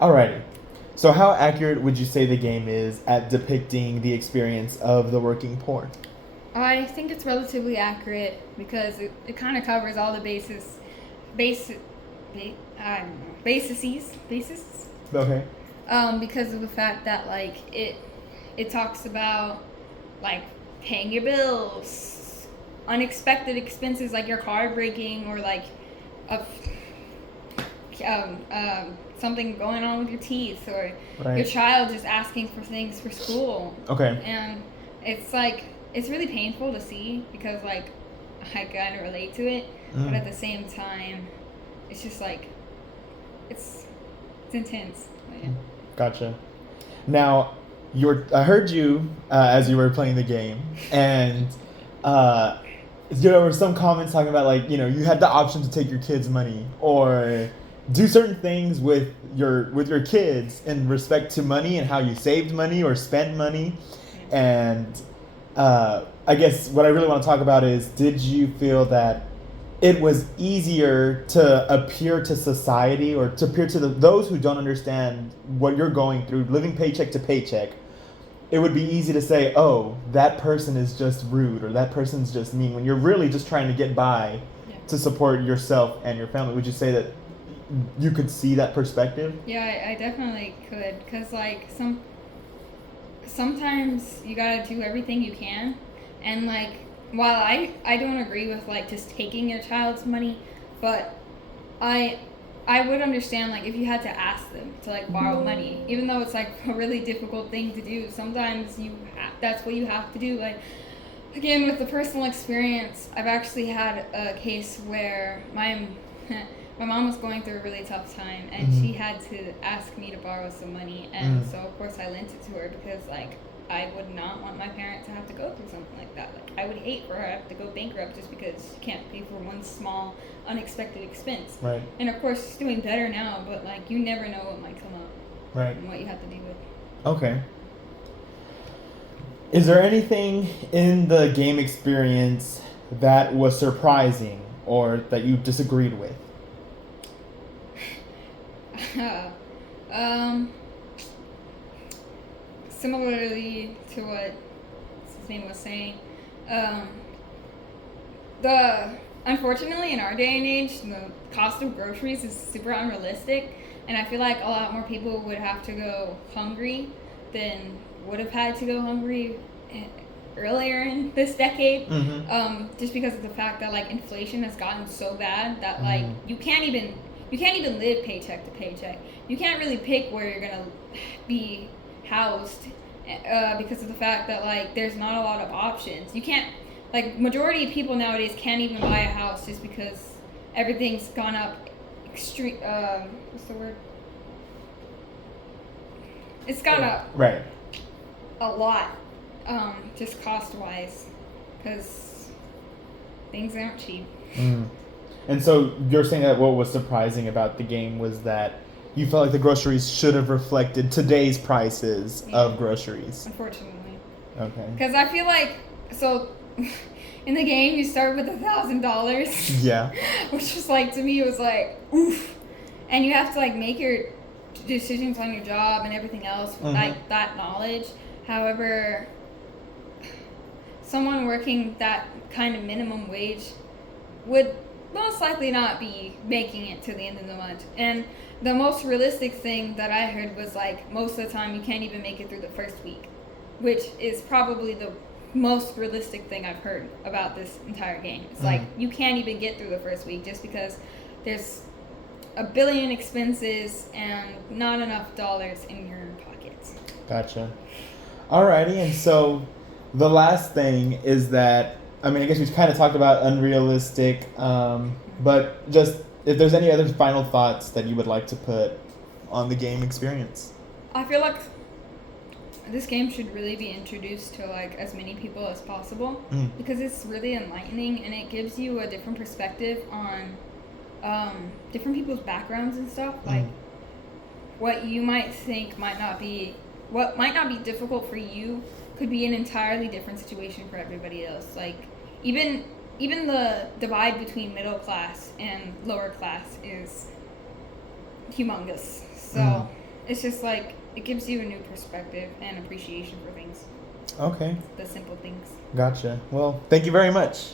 Alrighty. So how accurate would you say the game is at depicting the experience of the working poor? I think it's relatively accurate because it kind of covers all the base, I don't know, bases. Okay. Because of the fact that like it talks about like paying your bills, unexpected expenses like your car breaking or like a something going on with your teeth or your Right. child just asking for things for school. Okay. And it's like it's really painful to see because like I kind of relate to it, but Mm. at the same time, it's just like it's it's intense. But yeah. Gotcha. Now, I heard you as you were playing the game, and uh, there were some comments talking about like you had the option to take your kids' money or do certain things with your kids in respect to money and how you saved money or spent money, and I guess what I really want to talk about is did you feel that it was easier to appear to society or to appear to those who don't understand what you're going through, living paycheck to paycheck. It would be easy to say, oh, that person is just rude or that person's just mean when you're really just trying to get by Yeah. to support yourself and your family. Would you say that you could see that perspective? Yeah, I definitely could, cause like sometimes you gotta do everything you can, and like while I don't agree with like just taking your child's money, but I I would understand like if you had to ask them to like borrow money, even though it's like a really difficult thing to do. Sometimes that's what you have to do. Like again with the personal experience, I've actually had a case where my my mom was going through a really tough time and Mhm. she had to ask me to borrow some money, and Mm. so of course I lent it to her because like I would not want my parent to have to go through something like that. Like I would hate for her to have to go bankrupt just because she can't pay for one small unexpected expense. Right. And of course she's doing better now, but like you never know what might come up Right. and what you have to deal with. Okay. Is there anything in the game experience that was surprising or that you disagreed with? um, Similarly to what his name was saying, um, the unfortunately in our day and age, the cost of groceries is super unrealistic, and I feel like a lot more people would have to go hungry than would have had to go hungry earlier in this decade. Mm-hmm. Just because of the fact that like inflation has gotten so bad that like Mm. you can't even live paycheck to paycheck. You can't really pick where you're gonna be housed because of the fact that like there's not a lot of options. You can't like majority of people nowadays can't even buy a house just because everything's gone up extreme. What's the word? It's gone up Right. a lot, just cost wise, because things aren't cheap. Mm. And so you're saying that what was surprising about the game was that you felt like the groceries should have reflected today's prices Yeah. of groceries. Unfortunately, Okay. because I feel like so in the game you start with $1,000, Yeah. which was like to me it was like oof, and you have to like make your decisions on your job and everything else with Mhm. like that knowledge. However, someone working that kind of minimum wage would most likely not be making it to the end of the month. And the most realistic thing that I heard was like most of the time you can't even make it through the first week, which is probably the most realistic thing I've heard about this entire game. It's like you can't even get through the first week just because there's a billion expenses and not enough dollars in your pockets. Gotcha. Alrighty, and so the last thing is that I mean I guess we kind of talked about unrealistic, but just if there's any other final thoughts that you would like to put on the game experience. I feel like this game should really be introduced to like as many people as possible Mm. because it's really enlightening and it gives you a different perspective on different people's backgrounds and stuff. Like what you might think what might not be difficult for you could be an entirely different situation for everybody else. Like even the divide between middle class and lower class is humongous. So it's just like it gives you a new perspective and appreciation for things, Okay, the simple things. gotcha. Well, thank you very much.